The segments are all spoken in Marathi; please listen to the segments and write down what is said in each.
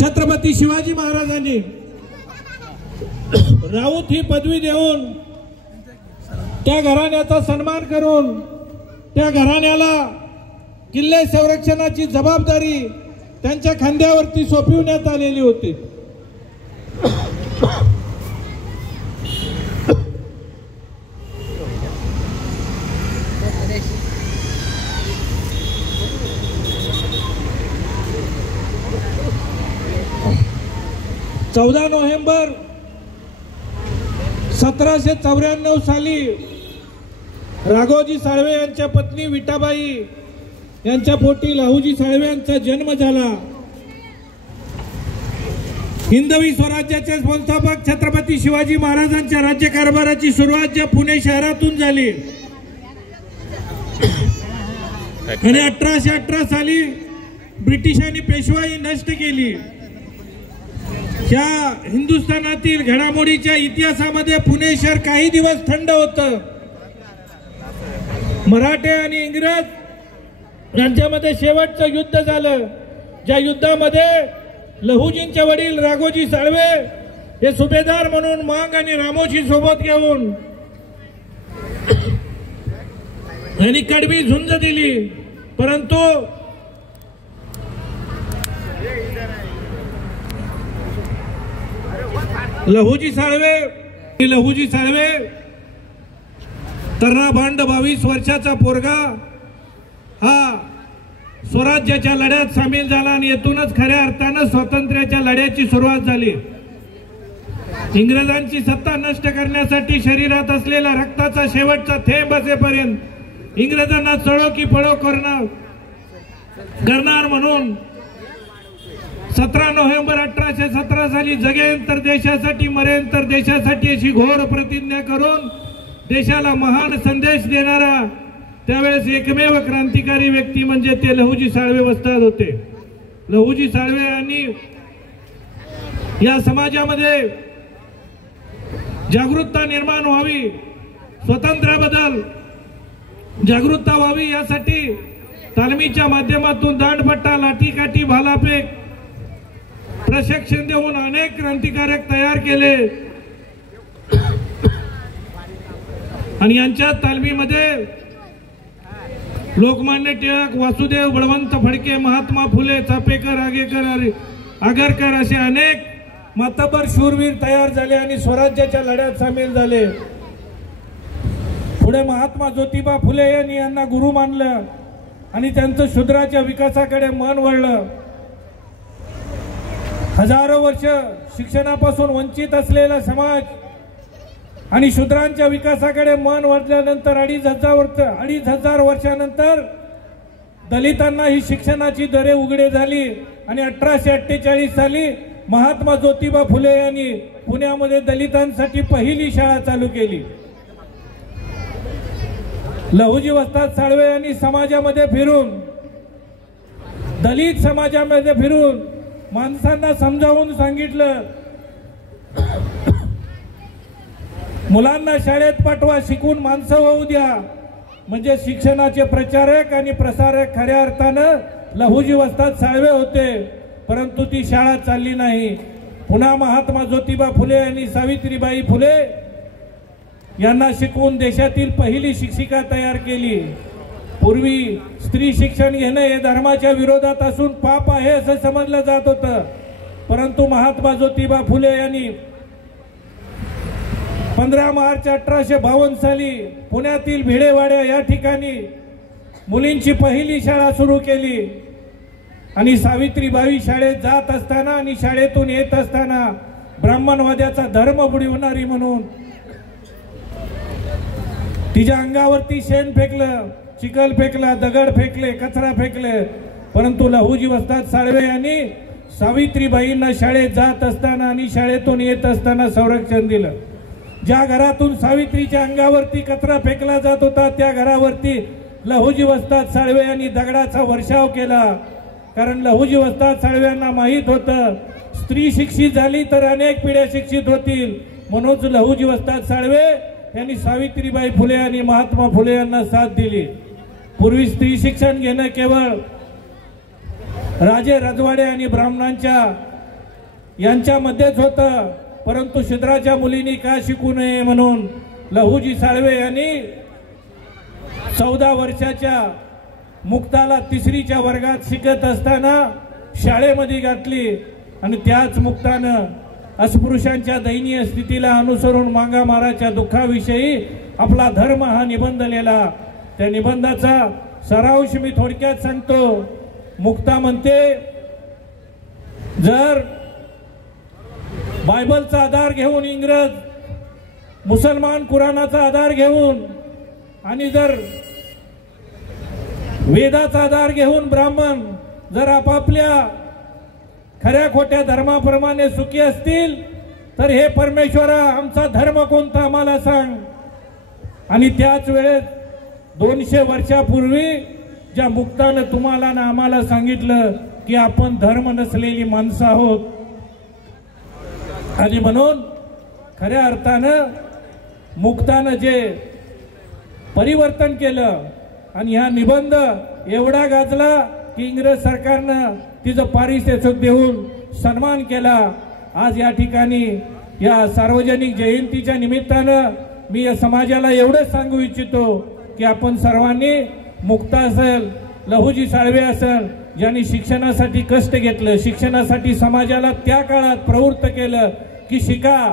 छत्रपती शिवाजी महाराजांनी राऊत ही पदवी देऊन त्या घराण्याचा सन्मान करून त्या घराण्याला किल्ले संरक्षणाची जबाबदारी त्यांच्या खांद्यावरती सोपविण्यात आलेली होती। चौदा नोव्हेंबर 1794 साली राघोजी साळवे यांच्या पत्नी विठाबाई यांच्या पोटी लहुजी साळवे यांचा जन्म झाला। हिंदवी स्वराज्याचे संस्थापक छत्रपती शिवाजी महाराजांच्या राज्यकारभाराची सुरुवात ज्या पुणे शहरातून झाली आणि 1818 साली ब्रिटिशांनी पेशवाई नष्ट केली। या हिंदुस्थानातील घडामोडीच्या इतिहासामध्ये पुणे शहर काही दिवस थंड होतं। मराठे आणि इंग्रज यांच्यामध्ये शेवटचं युद्ध झालं, ज्या युद्धामध्ये लहुजींचे वडील राघोजी साळवे हे सुभेदार म्हणून मांग आणि रामोशी सोबत घेऊन यांनी कडवी झुंज दिली, परंतु लहुजी साळवे तर्रा भांड 22 वर्षाचा पोरगा हा स्वराज्याच्या लढ्यात सामील झाला आणि येथूनच खऱ्या अर्थाने स्वातंत्र्याच्या लढ्याची सुरुवात झाली। इंग्रजांची सत्ता नष्ट करण्यासाठी शरीरात असलेला रक्ताचा शेवटचा थेंब असेपर्यंत इंग्रजांना चढो की पळो करणार म्हणून 17 नोव्हेंबर 1817 साली जगेन तर देशासाठी मरेन तर देशासाठी अशी घोर प्रतिज्ञा करून देशाला महान संदेश देणारा त्यावेळेस एकमेव क्रांतिकारी व्यक्ती म्हणजे ते लहुजी साळवे वस्ताद होते। लहुजी साळवे यांनी या समाजामध्ये जागरूकता निर्माण व्हावी, स्वातंत्र्याबद्दल जागरूकता व्हावी यासाठी तालमीच्या माध्यमातून दांडपट्टा, लाठीकाठी, भालाफेक प्रशिक्षण देऊन अनेक क्रांतिकारक तयार केले आणि यांच्या तालमीमध्ये लोकमान्य टिळक, वासुदेव बळवंत फडके, महात्मा फुले, चापेकर, आगरकर असे अनेक मातब्बर शूरवीर तयार झाले आणि स्वराज्याच्या लढ्यात सामील झाले। पुढे महात्मा ज्योतिबा फुले यांनी यांना गुरु मानलं आणि त्यांचं शूद्राच्या विकासाकडे मन वळलं। हजारो वर्ष शिक्षणापासून वंचित असलेला समाज आणि शूद्रांच्या विकासाकडे मन वळल्यानंतर 2,500 वर्षानंतर दलितांना ही शिक्षणाची दरे उघडे झाली आणि 1848 साली महात्मा ज्योतिबा फुले यांनी पुण्यामध्ये दलितांसाठी पहिली शाळा चालू केली। लहुजी वस्ताद साळवे यांनी समाजामध्ये फिरून, दलित समाजामध्ये फिरून माणसांना समजावून सांगितलं, मुलांना शाळेत पाठवा, शिकून माणसं होऊ द्या। म्हणजे शिक्षणाचे प्रचारक आणि प्रसारक खऱ्या अर्थानं लहुजी वस्ताद साळवे होते, परंतु ती शाळा चालली नाही। पुन्हा महात्मा ज्योतिबा फुले यांनी सावित्रीबाई फुले यांना शिकवून देशातील पहिली शिक्षिका तयार केली। पूर्वी स्त्री शिक्षण घेणे हे धर्माच्या विरोधात असून पाप आहे असं समजलं जात होतं, परंतु महात्मा ज्योतिबा फुले यांनी 15 मार्च 1852 साली पुण्यातील भिडेवाड्या या ठिकाणी मुलींची पहिली शाळा सुरू केली आणि सावित्रीबाई शाळेत जात असताना आणि शाळेतून येत असताना ब्राह्मणवाद्याचा धर्म बुडवणारी म्हणून तिच्या अंगावरती शेण फेकलं, चिखल फेकला, दगड फेकले, कचरा फेकले, परंतु लहुजी वस्ताद साळवे यांनी सावित्रीबाईंना शाळेत जात असताना आणि शाळेतून येत असताना संरक्षण दिलं। ज्या घरातून सावित्रीच्या अंगावरती कचरा फेकला जात होता त्या घरावरती लहुजी वस्ताद साळवे यांनी दगडाचा वर्षाव केला, कारण लहुजी वस्ताद साळवे यांना माहित होतं स्त्री शिक्षित झाली तर अनेक पिढ्या शिक्षित होतील, म्हणून लहुजी वस्ताद साळवे यांनी सावित्रीबाई फुले आणि महात्मा फुले यांना साथ दिली। पूर्वी स्त्री शिक्षण घेणं केवळ राजे रजवाडे आणि ब्राह्मणांच्या यांच्यामध्येच होतं, परंतु शूद्राच्या मुलींनी का शिकू नये म्हणून लहुजी साळवे यांनी 14 वर्षाच्या मुक्ताला 3रीच्या वर्गात शिकत असताना शाळेमध्ये घातली आणि त्याच मुक्तानं अस्पृश्यांच्या दयनीय स्थितीला अनुसरून मांगामाराच्या दुःखाविषयी आपला धर्म हा निबंध लिहिला। त्या निबंधाचा सारांश मी थोडक्यात सांगतो। मुक्ता म्हणते, जर बायबलचा आधार घेऊन इंग्रज, मुसलमान कुराणाचा आधार घेऊन आणि जर वेदाचा आधार घेऊन ब्राह्मण जर आपापल्या खऱ्या खोट्या धर्माप्रमाणे सुखी असतील तर हे परमेश्वरा आमचा धर्म कोणता आम्हाला सांग। आणि त्याच वेळेस 200 वर्षापूर्वी ज्या मुक्तानं तुम्हाला ना आम्हाला सांगितलं की आपण धर्म नसलेली माणसं आहोत, आणि म्हणून खऱ्या अर्थानं मुक्तानं जे परिवर्तन केलं आणि हा निबंध एवढा गाजला की इंग्रज सरकारनं तिचं पारितोषिक देऊन सन्मान केला। आज या ठिकाणी या सार्वजनिक जयंतीच्या निमित्तानं मी या समाजाला एवढंच सांगू इच्छितो की आपण सर्वांनी मुक्ता असेल, लहुजी साळवे असेल, ज्यांनी शिक्षणासाठी कष्ट घेतलं, शिक्षणासाठी समाजाला त्या काळात प्रवृत्त केलं की शिका,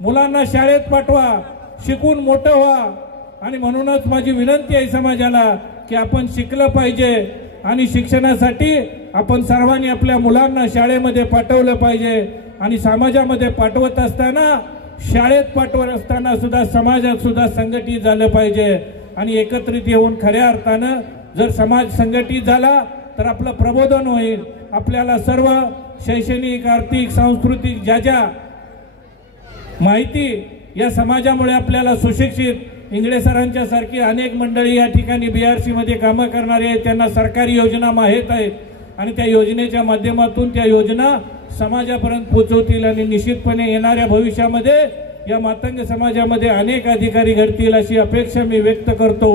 मुलांना शाळेत पाठवा, शिकून मोठं व्हा। आणि म्हणूनच माझी विनंती आहे समाजाला की आपण शिकलं पाहिजे आणि शिक्षणासाठी आपण सर्वांनी आपल्या मुलांना शाळेमध्ये पाठवलं पाहिजे। आणि समाजामध्ये पाठवत असताना, शाळेत पाठवत असताना सुद्धा समाजात सुद्धा संघटित झालं पाहिजे। आणि एकत्रित येऊन खऱ्या अर्थानं जर समाज संघटित झाला तर आपलं प्रबोधन होईल। आपल्याला सर्व शैक्षणिक, आर्थिक, सांस्कृतिक ज्या माहिती या समाजामुळे आपल्याला सुशिक्षित इंगळे सरांच्या सारखी अनेक मंडळी या ठिकाणी BRC मध्ये कामं करणारे आहेत, त्यांना सरकारी योजना माहीत आहेत आणि त्या योजनेच्या माध्यमातून त्या योजना समाजापर्यंत पोहोचवतील। आणि निश्चितपणे येणाऱ्या भविष्यामध्ये या मातंग समाजामध्ये अनेक अधिकारी घडतील अशी अपेक्षा मी व्यक्त करतो।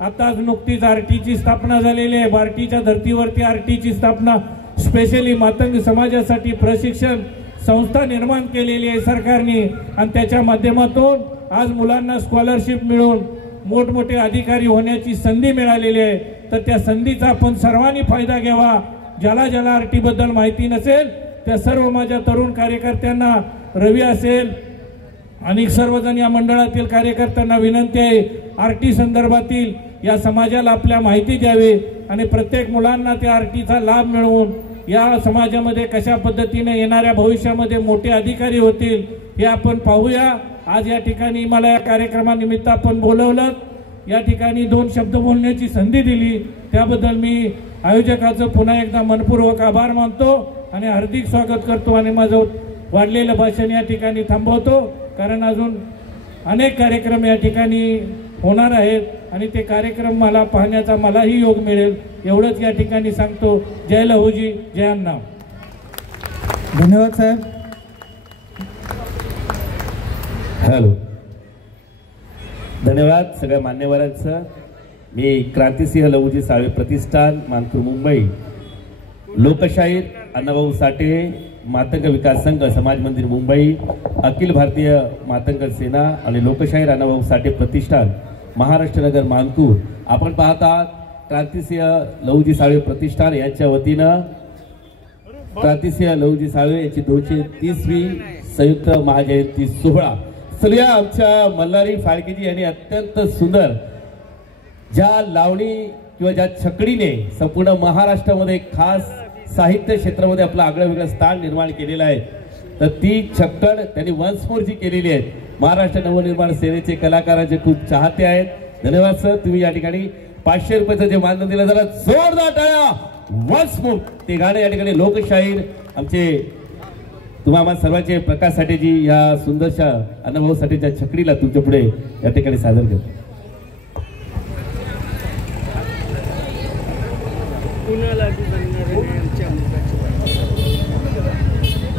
आताच नुकतीच RTची स्थापना झालेली आहे। बार्टीच्या धर्तीवरती RTची स्थापना स्पेशली मातंग समाजासाठी प्रशिक्षण संस्था निर्माण केलेली आहे सरकारने, आणि त्याच्या माध्यमातून आज मुलांना स्कॉलरशिप मिळून मोठमोठे अधिकारी होण्याची संधी मिळालेली आहे। तर त्या संधीचा आपण सर्वांनी फायदा घ्यावा। ज्याला ज्याला RT बद्दल माहिती नसेल त्या सर्व माझ्या तरुण कार्यकर्त्यांना, रवी असेल आणि सर्वजण या मंडळातील कार्यकर्त्यांना विनंती आहे, RT संदर्भातील या समाजाला आपल्या माहिती द्यावी आणि प्रत्येक मुलांना त्या RTचा लाभ मिळवून या समाजामध्ये कशा पद्धतीने येणाऱ्या भविष्यामध्ये मोठे अधिकारी होतील हे आपण पाहूया। आज या ठिकाणी मला या कार्यक्रमानिमित्त आपण बोलवलं, या ठिकाणी 2 शब्द बोलण्याची संधी दिली त्याबद्दल मी आयोजकाचं पुन्हा एकदा मनपूर्वक आभार मानतो आणि हार्दिक स्वागत करतो। आणि माझं वाढलेलं भाषण या ठिकाणी थांबवतो, कारण अजून अनेक कार्यक्रम या ठिकाणी होणार आहेत आणि ते कार्यक्रम मला पाहण्याचा मलाही योग मिळेल एवढंच या ठिकाणी सांगतो। जय लहुजी, जय अण्णा। धन्यवाद साहेब। हॅलो, धन्यवाद सगळ्या मान्यवरांचं। मी क्रांतिसिंह लहुजी साळवे प्रतिष्ठान, मानपूर, मुंबई, लोकशाहीर अण्णाभाऊ साठे मातंग विकास संघ, समाज मंदिर, मुंबई, अखिल भारतीय मातंग सेना आणि लोकशाहीर अण्णाभाऊ साठे प्रतिष्ठान, महाराष्ट्र नगर, मानपूर। आपण पाहता क्रांतिसिंह लहुजी साळवे प्रतिष्ठान यांच्या वतीनं क्रांतिसिंह लहुजी साळवे यांची 230वी संयुक्त महाजयंती सोहळा। सगळ्या आमच्या मल्हारी फाळकेजी यांनी अत्यंत सुंदर ज्या लावणी किंवा ज्या छकडीने संपूर्ण महाराष्ट्रामध्ये खास साहित्य क्षेत्रामध्ये आपलं आगळं स्थान निर्माण केलेलं आहे, तर ती छक्कड त्यांनी वन्स मोर जी केलेली आहे। महाराष्ट्र नवनिर्माण सेनेचे कलाकारांचे खूप चाहते आहेत। धन्यवाद सर। तुम्ही या ठिकाणी 500 रुपयाचं जे मानधन दिलं, जरा जोरदार टाळ्या। वन्स मोर ते गाणं या ठिकाणी लोकशाहीर आमचे तुम्हा सर्वांचे प्रकाश साठेजी या सुंदरशा अण्णाभाऊ साठेच्या छकडीला तुमच्या पुढे या ठिकाणी सादर करतो।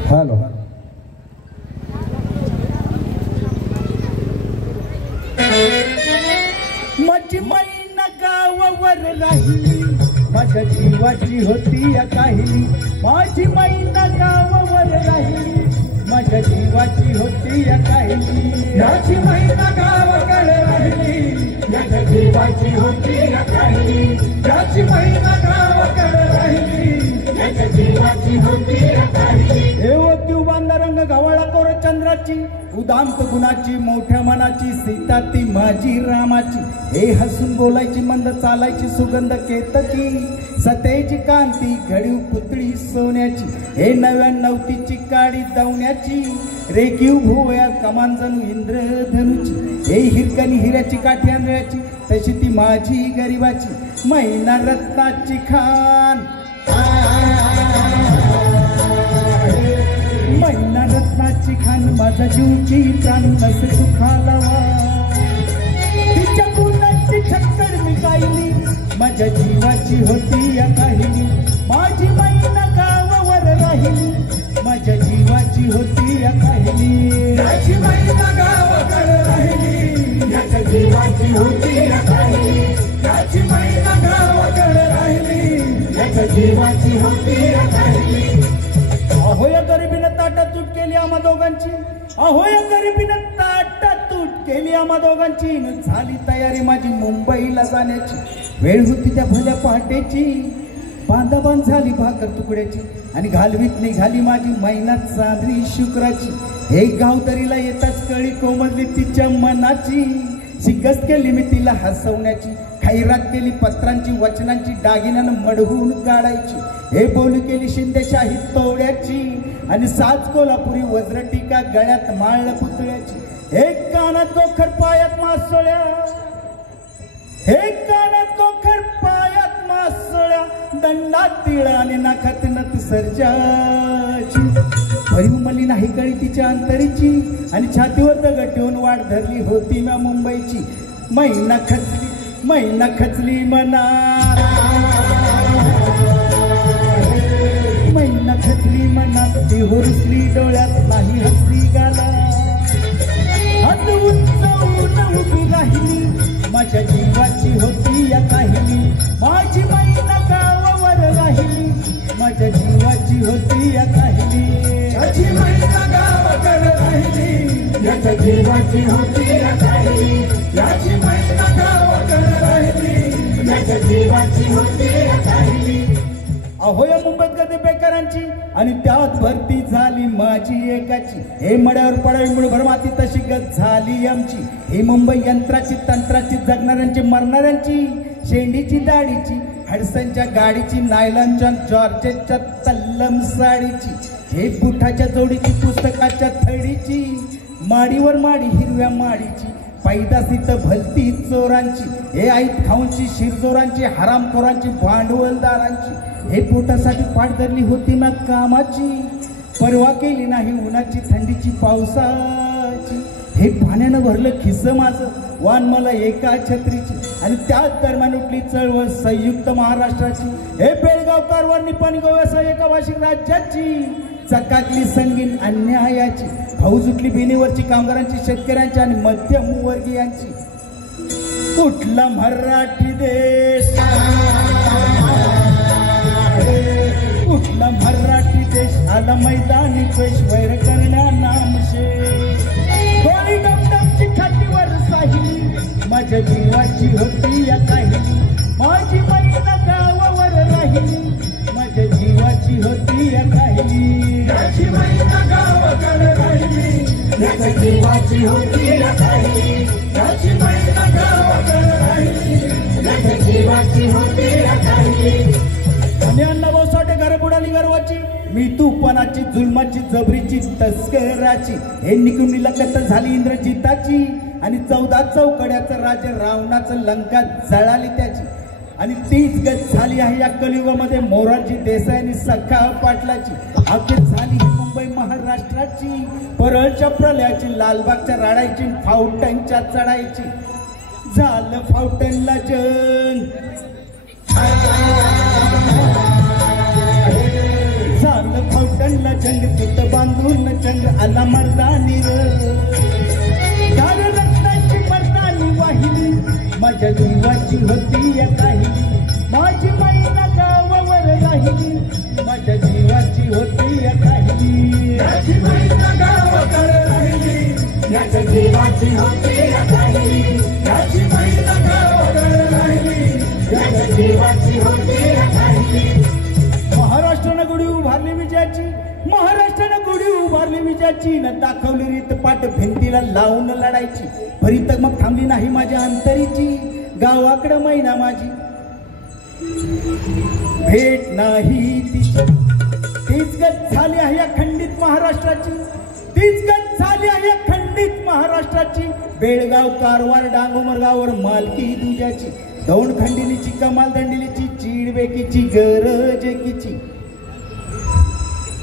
हॅलो, माझी मैना गावावर राहिली, माझ्या जीवाची होती या काहिली। माझी मैना गावावर राहिली, होती या काहिली, याची महिना गावाकडे राहिली, याच्या जीवाची होती या काहिली, याची महिना गावाकडे राहिली, याच्या जीवाची होती या काहिली. देवत्यू बांधा रंग गवाळा कोर चंद्राची, उदांत गुणाची मोठ्या मनाची, सीता ती माझी रामाची, हे हसून बोलायची मंद चालायची सुगंध केतकी, सतेची कांती घडीव पुतळी सोन्याची, हे 99 काडी दवण्याची, रेखीव भुवया कमान जणू इंद्रधनुची, हे हिरकणी हिऱ्याची काठी आंधळ्याची, तशी ती माझी गरिबाची मैना रत्नाची खान, मैना रत्नाची खान, माझा जीवची प्राण नसे सुखाला, तिच्या गुणाची ठक्कर मी गायली, माझ्या जीवाची होती या काहिली, माझी मैना गावावर राहिली, माझ्या जीवाची होती या काहिली, याची मैना गावाकडे राहिली, याच्या जीवाची होती या काहिली, याची मैना गावाकडे राहिली, याच्या जीवाची होती या काहिली. अहो या गरिबीनं ताटा तूट केली आम्हा दोघांची, अहो या गरिबीनं ताटा तूट केली आम्हा दोघांची, झाली तयारी माझी मुंबईला जाण्याची, वेळ होती त्या भल्या पहाटेची, बांधाबांध झाली भाकर तुकड्याची, आणि घालवीत निघाली माझी मैना चांदरी शुक्राची, एक गावतरीला येताच कळी कोमरली तिच्या मनाची, शिकस्त केली मी तिला हसवण्याची, खैरात केली पत्रांची वचनांची, दागिन्यानं मडवून काढायची, हे बोलू केली शिंदेशाही तोड्याची, आणि साज कोल्हापुरी वज्रटिका गळ्यात माळलं पुतळ्याची, एक कानात गोखर पायात मासोळ्या, एक कानात गोखर पायात मासोळ्या, दंडात तिळा आणि नाकात नथ सर्जाची, परिमली नाही कळी तिच्या अंतरीची, आणि छातीवर दगड ठेवून वाट धरली होती म्या मुंबईची, मैना खचली मनात, मैना खचली मनात, ती हुरसली डोळ्यात नाही हसली गाला, हात उंचावून उभी राहिली, माझ्या जीवाची होती या काहिली, माझी मैना गावावर राहिली, माझ्या जीवाची होती या काहिली, याची मैना गावाकडे राहिली, याच्या जीवाची होती या काहिली, याची मैना गावाकडे राहिली, याच्या जीवाची होती या काहिली. अहो या मुंबईत गर्दी बेकारांची, आणि त्यात भरती झाली माझी एकाची, हे मड्यावर पडावी मुळभर माती तशी गत झाली आमची, ही मुंबई यंत्राची तंत्राची, जगणाऱ्यांची मरणाऱ्यांची, शेंडीची दाढीची, हडसनच्या गाडीची, नायलॉनच्या जॉर्जेटच्या तल्लम साडीची, हे बुठाच्या जोडीची, पुस्तकाच्या थडीची, माडीवर माडी हिरव्या माडीची, पैदासीत भलती चोरांची, हे आईत खाऊंची शिरजोरांची, हरामखोरांची, भांडवलदारांची, हे पोटासाठी पाठ धरली होती ना कामाची, परवा केली नाही उन्हाची थंडीची पावसाची, हे पाण्यानं भरलं खिस्स माझं, वान मला एका छत्रीची, आणि त्याच दरम्यान उठली चळवळ संयुक्त महाराष्ट्राची, हे बेळगाव कारवार निपाणी गोव्यासह एका वार्षिक राज्याची, चकाकली संगीन अन्यायाची, फौज उठली बिनीवरची, कामगारांची, शेतकऱ्यांची आणि मध्यमवर्गीयांची, उठला मराठी देश, उठला मराठी देश, आला मैदानी पेश, वैर करण्या नामशेष, गोळी डमडमची छातीवर साहिली, माझ्या जीवाची होती या काहिली, माझी मैना गावावर राहिली, माझ्या जीवाची होती या काहिली, याची मैना गावाकडे राहिली, याच्या जीवाची होती या काहिली, याची मैना गावाकडे राहिली, याच्या जीवाची होती या काहिली. आणि अण्णाभाऊ साठे घर बुडाली गर्वाची, मी तूपणाची, जुलमाची, जबरीची, तस्कराची, हे निघून लकत झाली इंद्रजिताची, आणि 14 चौकड्याचं राज रावणाचं लंका जळाली त्याची, आणि तीच गत झाली आहे या कलियुगामध्ये मोरारजी देसाई आणि सखा पाटलाची, अखेर झाली ही मुंबई महाराष्ट्राची, परळच्या प्रलयाची, लालबागच्या राडायची, फाउंटनच्या चढायची, झालं फाउंटनला जंग, झालं फाउंटनला जंग, तिथं बांधून जंग आला मर्दानी, रक्ताची मर्दानी वाहिली, माझ्या जीवाची होती या काहिली, माझी मैना गावावर राहिली, माझ्या जीवाची होती या काहिली, माझी मैना गावाकडे राहिली, जीवाची होती या काहिली, याची महिला गावाकडे राहिली, याच्या जीवाची होती या काहिली. महाराष्ट्रानं गुढी उभारली विजयाची, महाराष्ट्रानं गुढी उभारली विजयाची, न दाखवली रीत पाठ भिंतीला लावून लढायची. फरीत मग थांबली नाही माझ्या अंतरीची, गावाकडं मैना माझी भेट नाही तिची. तीच गत झाली आहे या खंडित महाराष्ट्राची, तीच गत झाली आहे या खंडित महाराष्ट्राची. बेळगाव कारवार डांगोमरगावर मालकी दुजाची, दौंड खंडिलीची कमाल दंडिलीची, चीडवेकीची गरज एकीची.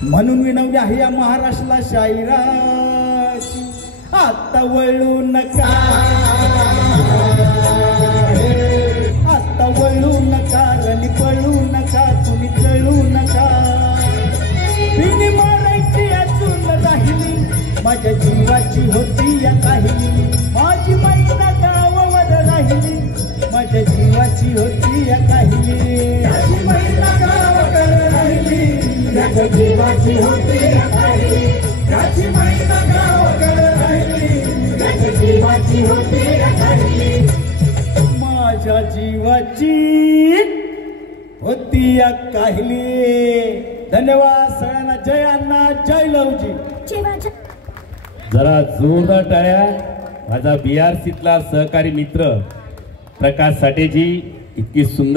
म्हणून विनवली आहे या महाराष्ट्राला शाहिराची. आता वळू नका, आता वळू नका, रणी पळू नका, तुम्ही चळू नका. बिनी मारायची अजून राहिली, माझ्या जीवाची होती या काहिली. माझी मैना गावावर राहिली, माझ्या जीवाची होती या काहिली. माझी मैना गावावर राहिली, माझ्या जीवाची होती या काहिली. माझी मैना गावावर राहिली, माझ्या जीवाची होती या काहिली. माझ्या जीवाची होती या काहिली. धन्यवाद सगळ्यांना. जय अण्णा, जय लवजी. जरा जोरदार टाळ्या. माझा BRCतला सहकारी मित्र प्रकाश साठेजी, इतकी सुंदर